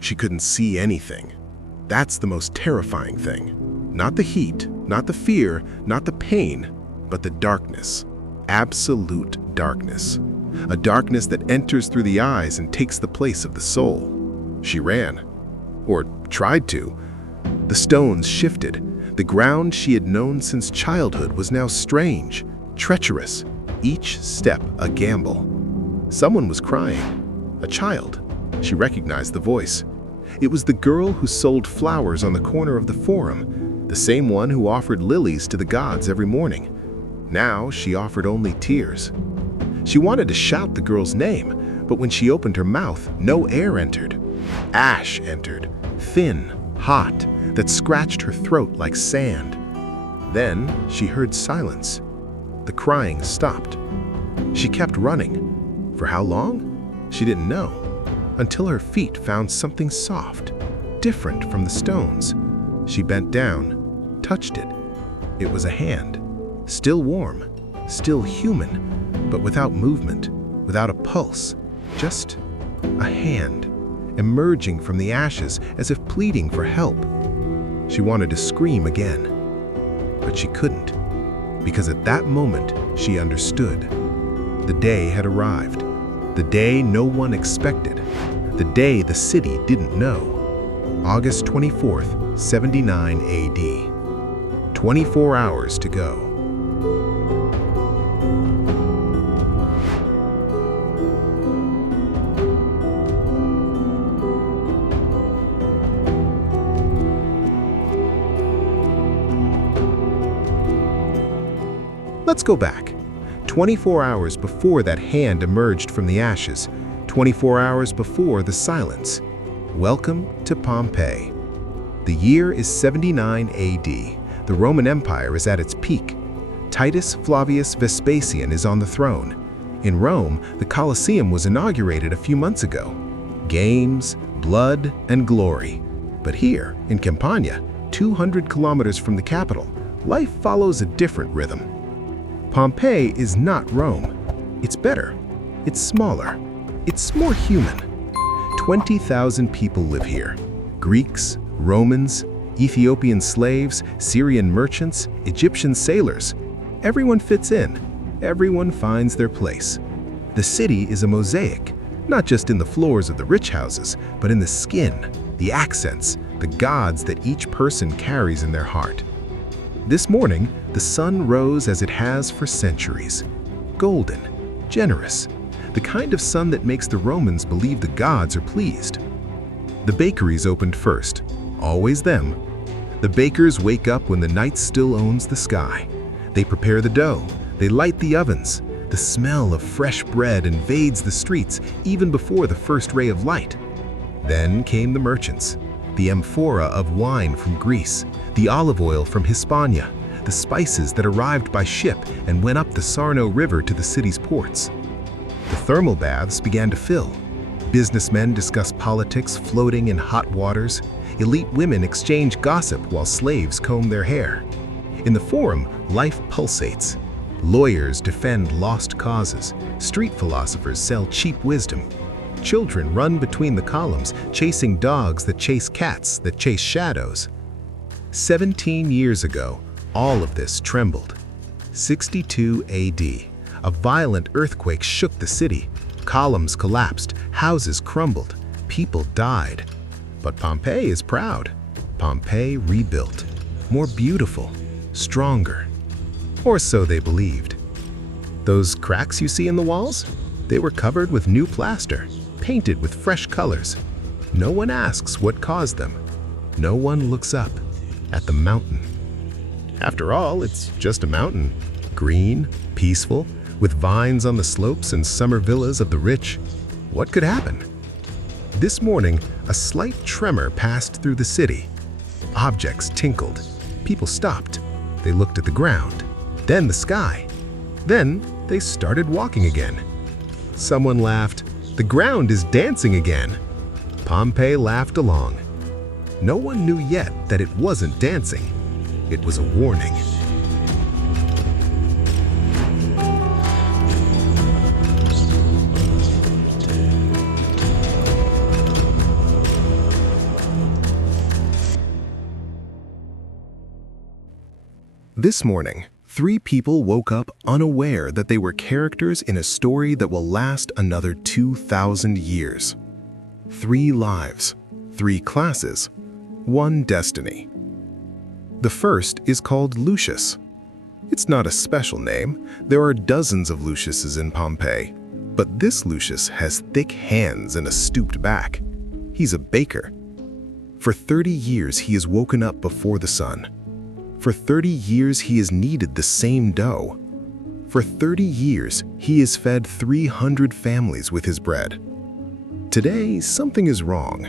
She couldn't see anything. That's the most terrifying thing. Not the heat, not the fear, not the pain, but the darkness. Absolute darkness. A darkness that enters through the eyes and takes the place of the soul. She ran. Or tried to. The stones shifted. The ground she had known since childhood was now strange, treacherous, each step a gamble. Someone was crying. A child. She recognized the voice. It was the girl who sold flowers on the corner of the Forum, the same one who offered lilies to the gods every morning. Now she offered only tears. She wanted to shout the girl's name, but when she opened her mouth, no air entered. Ash entered, thin, hot, that scratched her throat like sand. Then she heard silence. The crying stopped. She kept running. For how long? She didn't know, until her feet found something soft, different from the stones. She bent down, touched it. It was a hand, still warm, still human, but without movement, without a pulse, just a hand, emerging from the ashes as if pleading for help. She wanted to scream again, but she couldn't, because at that moment she understood. The day had arrived, the day no one expected, the day the city didn't know. August 24th, 79 AD. 24 hours to go. Let's go back. 24 hours before that hand emerged from the ashes, 24 hours before the silence. Welcome to Pompeii. The year is 79 AD. The Roman Empire is at its peak. Titus Flavius Vespasian is on the throne. In Rome, the Colosseum was inaugurated a few months ago. Games, blood, and glory. But here, in Campania, 200 kilometers from the capital, life follows a different rhythm. Pompeii is not Rome. It's better. It's smaller. It's more human. 20,000 people live here. Greeks, Romans, Ethiopian slaves, Syrian merchants, Egyptian sailors. Everyone fits in. Everyone finds their place. The city is a mosaic, not just in the floors of the rich houses, but in the skin, the accents, the gods that each person carries in their heart. This morning, the sun rose as it has for centuries. Golden, generous, the kind of sun that makes the Romans believe the gods are pleased. The bakeries opened first, always them. The bakers wake up when the night still owns the sky. They prepare the dough, they light the ovens. The smell of fresh bread invades the streets even before the first ray of light. Then came the merchants, the amphora of wine from Greece, the olive oil from Hispania, the spices that arrived by ship and went up the Sarno River to the city's ports. The thermal baths began to fill. Businessmen discuss politics floating in hot waters. Elite women exchange gossip while slaves comb their hair. In the Forum, life pulsates. Lawyers defend lost causes. Street philosophers sell cheap wisdom. Children run between the columns, chasing dogs that chase cats that chase shadows. 17 years ago, all of this trembled. 62 AD. A violent earthquake shook the city. Columns collapsed, houses crumbled, people died. But Pompeii is proud. Pompeii rebuilt. More beautiful, stronger. Or so they believed. Those cracks you see in the walls? They were covered with new plaster, painted with fresh colors. No one asks what caused them. No one looks up at the mountain. After all, it's just a mountain. Green, peaceful, with vines on the slopes and summer villas of the rich. What could happen? This morning, a slight tremor passed through the city. Objects tinkled. People stopped. They looked at the ground, then the sky. Then they started walking again. Someone laughed, "The ground is dancing again." Pompeii laughed along. No one knew yet that it wasn't dancing. It was a warning. This morning, 3 people woke up unaware that they were characters in a story that will last another 2,000 years. 3 lives, 3 classes, 1 destiny. The first is called Lucius. It's not a special name. There are dozens of Luciuses in Pompeii, but this Lucius has thick hands and a stooped back. He's a baker. For 30 years, he has woken up before the sun. For 30 years, he has kneaded the same dough. For 30 years, he has fed 300 families with his bread. Today, something is wrong.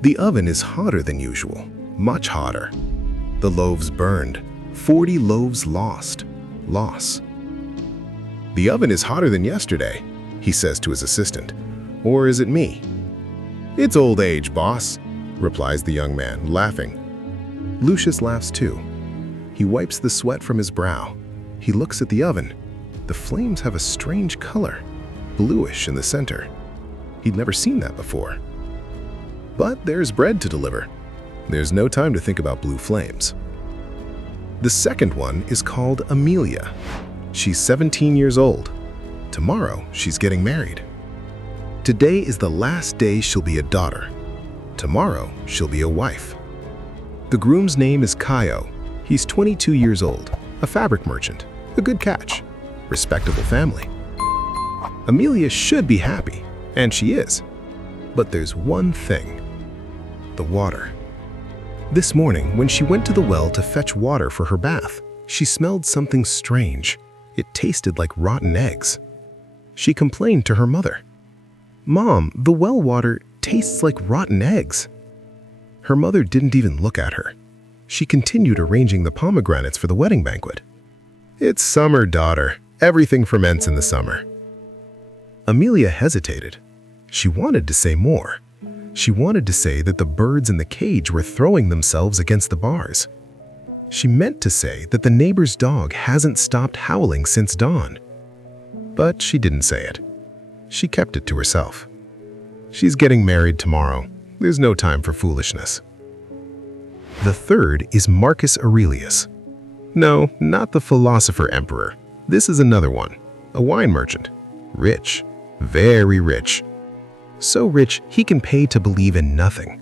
The oven is hotter than usual, much hotter. The loaves burned, 40 loaves lost. Loss. The oven is hotter than yesterday, he says to his assistant. Or is it me? It's old age, boss, replies the young man, laughing. Lucius laughs too. He wipes the sweat from his brow. He looks at the oven. The flames have a strange color, bluish in the center. He'd never seen that before. But there's bread to deliver. There's no time to think about blue flames. The second one is called Aemilia. She's 17 years old. Tomorrow, she's getting married. Today is the last day she'll be a daughter. Tomorrow, she'll be a wife. The groom's name is Caio. He's 22 years old, a fabric merchant, a good catch, respectable family. Aemilia should be happy, and she is. But there's one thing: the water. This morning, when she went to the well to fetch water for her bath, she smelled something strange. It tasted like rotten eggs. She complained to her mother. "Mom, the well water tastes like rotten eggs." Her mother didn't even look at her. She continued arranging the pomegranates for the wedding banquet. "It's summer, daughter. Everything ferments in the summer." Aemilia hesitated. She wanted to say more. She wanted to say that the birds in the cage were throwing themselves against the bars. She meant to say that the neighbor's dog hasn't stopped howling since dawn. But she didn't say it. She kept it to herself. She's getting married tomorrow. There's no time for foolishness. The third is Marcus Aurelius. No, not the philosopher emperor. This is another one, a wine merchant. Rich, very rich. So rich, he can pay to believe in nothing.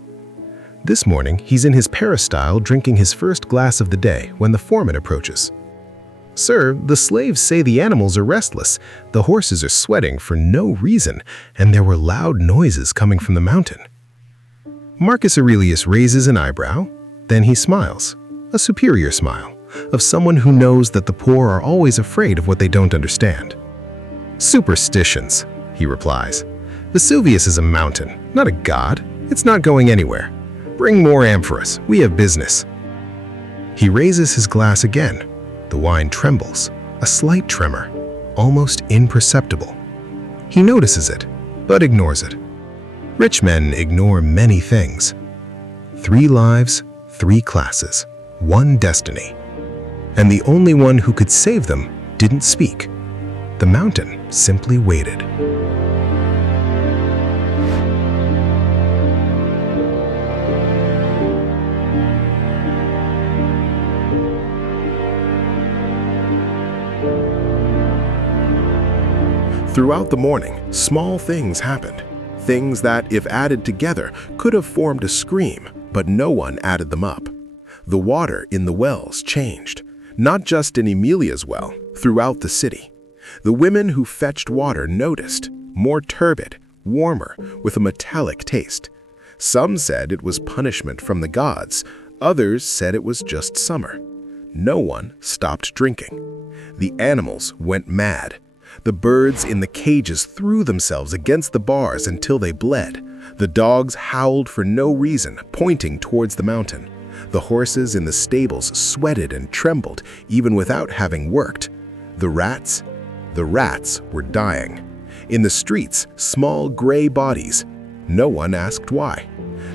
This morning, he's in his peristyle drinking his first glass of the day when the foreman approaches. "Sir, the slaves say the animals are restless. The horses are sweating for no reason, and there were loud noises coming from the mountain." Marcus Aurelius raises an eyebrow. Then he smiles, a superior smile, of someone who knows that the poor are always afraid of what they don't understand. "Superstitions," he replies. "Vesuvius is a mountain, not a god. It's not going anywhere. Bring more amphoras. We have business." He raises his glass again. The wine trembles, a slight tremor, almost imperceptible. He notices it, but ignores it. Rich men ignore many things. 3 lives, 3 classes, 1 destiny. And the only one who could save them didn't speak. The mountain simply waited. Throughout the morning, small things happened. Things that, if added together, could have formed a scream, but no one added them up. The water in the wells changed, not just in Aemilia's well, throughout the city. The women who fetched water noticed, more turbid, warmer, with a metallic taste. Some said it was punishment from the gods, others said it was just summer. No one stopped drinking. The animals went mad. The birds in the cages threw themselves against the bars until they bled. The dogs howled for no reason, pointing towards the mountain. The horses in the stables sweated and trembled, even without having worked. The rats were dying. In the streets, small gray bodies. No one asked why.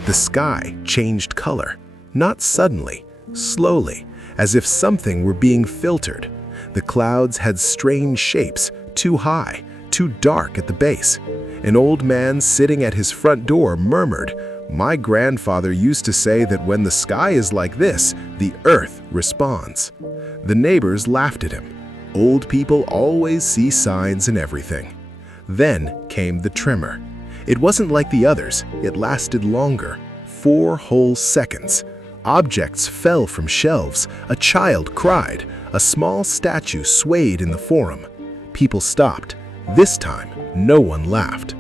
The sky changed color, not suddenly, slowly, as if something were being filtered. The clouds had strange shapes, too high, too dark at the base. An old man sitting at his front door murmured, "My grandfather used to say that when the sky is like this, the earth responds." The neighbors laughed at him. Old people always see signs in everything. Then came the tremor. It wasn't like the others. It lasted longer, 4 whole seconds. Objects fell from shelves. A child cried. A small statue swayed in the forum. People stopped. This time, no one laughed.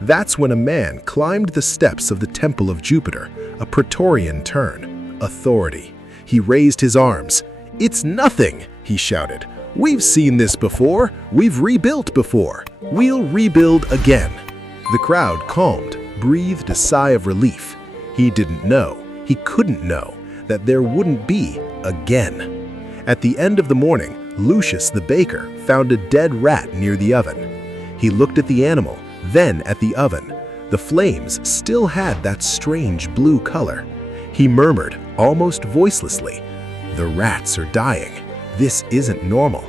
That's when a man climbed the steps of the Temple of Jupiter, a Praetorian turn, authority. He raised his arms. "It's nothing," he shouted. "We've seen this before. We've rebuilt before. We'll rebuild again." The crowd calmed, breathed a sigh of relief. He didn't know, he couldn't know, that there wouldn't be again. At the end of the morning, Lucius the baker found a dead rat near the oven. He looked at the animal, then at the oven. The flames still had that strange blue color. He murmured, almost voicelessly, "The rats are dying. This isn't normal."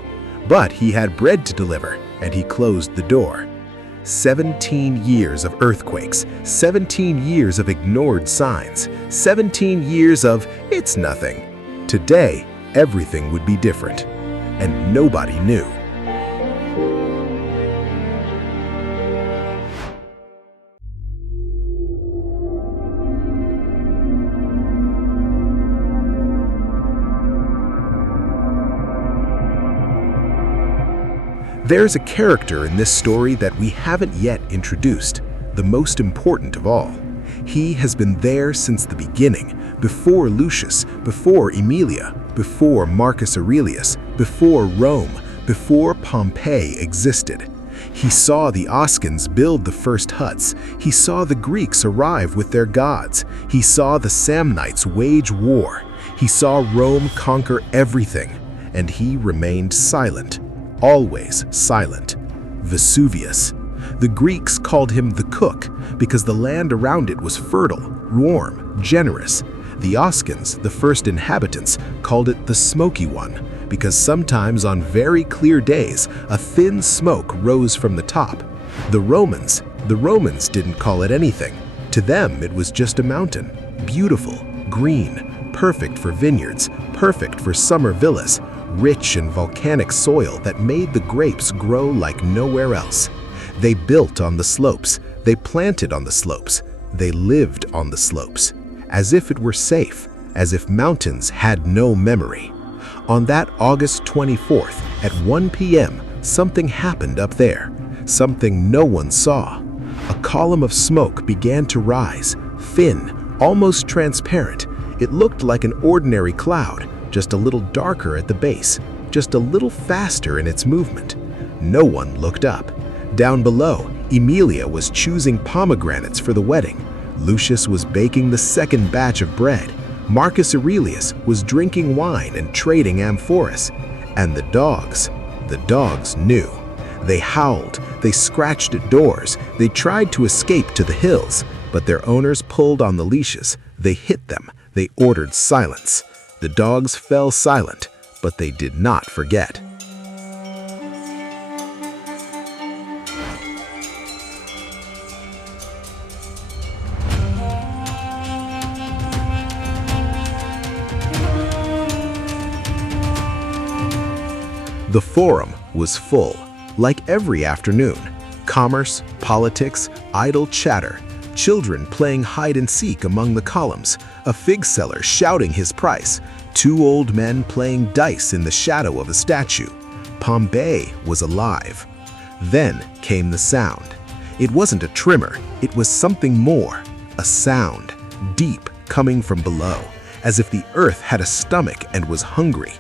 But he had bread to deliver, and he closed the door. 17 years of earthquakes, 17 years of ignored signs, 17 years of "it's nothing." Today, everything would be different, and nobody knew. There's a character in this story that we haven't yet introduced, the most important of all. He has been there since the beginning, before Lucius, before Aemilia, before Marcus Aurelius, before Rome, before Pompeii existed. He saw the Oscans build the first huts. He saw the Greeks arrive with their gods. He saw the Samnites wage war. He saw Rome conquer everything, and he remained silent. Always silent. Vesuvius. The Greeks called him the cook because the land around it was fertile, warm, generous. The Oscans, the first inhabitants, called it the smoky one because sometimes on very clear days, a thin smoke rose from the top. The Romans didn't call it anything. To them, it was just a mountain, beautiful, green, perfect for vineyards, perfect for summer villas, rich in volcanic soil that made the grapes grow like nowhere else. They built on the slopes, they planted on the slopes, they lived on the slopes, as if it were safe, as if mountains had no memory. On that August 24th at 1 p.m., something happened up there, something no one saw. A column of smoke began to rise, thin, almost transparent. It looked like an ordinary cloud, just a little darker at the base, just a little faster in its movement. No one looked up. Down below, Aemilia was choosing pomegranates for the wedding. Lucius was baking the second batch of bread. Marcus Aurelius was drinking wine and trading amphoras. And the dogs knew. They howled, they scratched at doors, they tried to escape to the hills, but their owners pulled on the leashes. They hit them, they ordered silence. The dogs fell silent, but they did not forget. The forum was full, like every afternoon. Commerce, politics, idle chatter, children playing hide and seek among the columns, a fig seller shouting his price, 2 old men playing dice in the shadow of a statue. Pompeii was alive. Then came the sound. It wasn't a tremor, it was something more, a sound, deep, coming from below, as if the earth had a stomach and was hungry.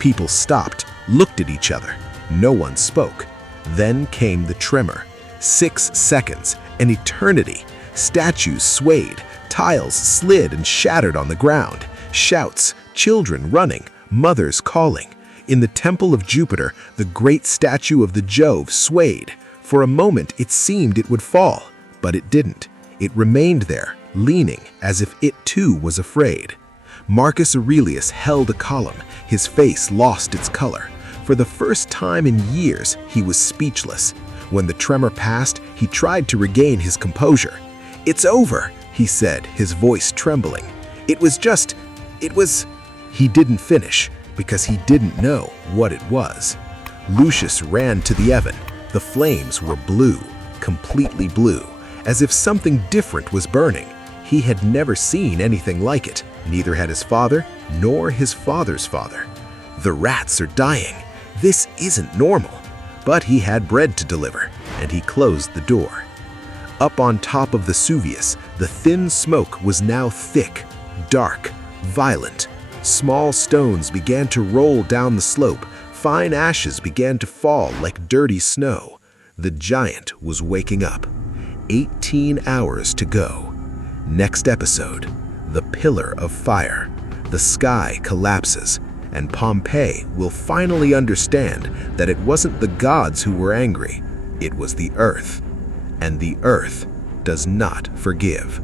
People stopped, looked at each other. No one spoke. Then came the tremor. 6 seconds, an eternity. Statues swayed, tiles slid and shattered on the ground. Shouts, children running, mothers calling. In the Temple of Jupiter, the great statue of the Jove swayed. For a moment it seemed it would fall, but it didn't. It remained there, leaning as if it too was afraid. Marcus Aurelius held a column, his face lost its color. For the first time in years, he was speechless. When the tremor passed, he tried to regain his composure. "It's over," he said, his voice trembling. It was... He didn't finish, because he didn't know what it was. Lucius ran to the oven. The flames were blue, completely blue, as if something different was burning. He had never seen anything like it. Neither had his father, nor his father's father. "The rats are dying. This isn't normal." But he had bread to deliver, and he closed the door. Up on top of Vesuvius, the thin smoke was now thick, dark, violent. Small stones began to roll down the slope. Fine ashes began to fall like dirty snow. The giant was waking up. 18 hours to go. Next episode, the Pillar of Fire. The sky collapses, and Pompeii will finally understand that it wasn't the gods who were angry, it was the earth. And the earth does not forgive.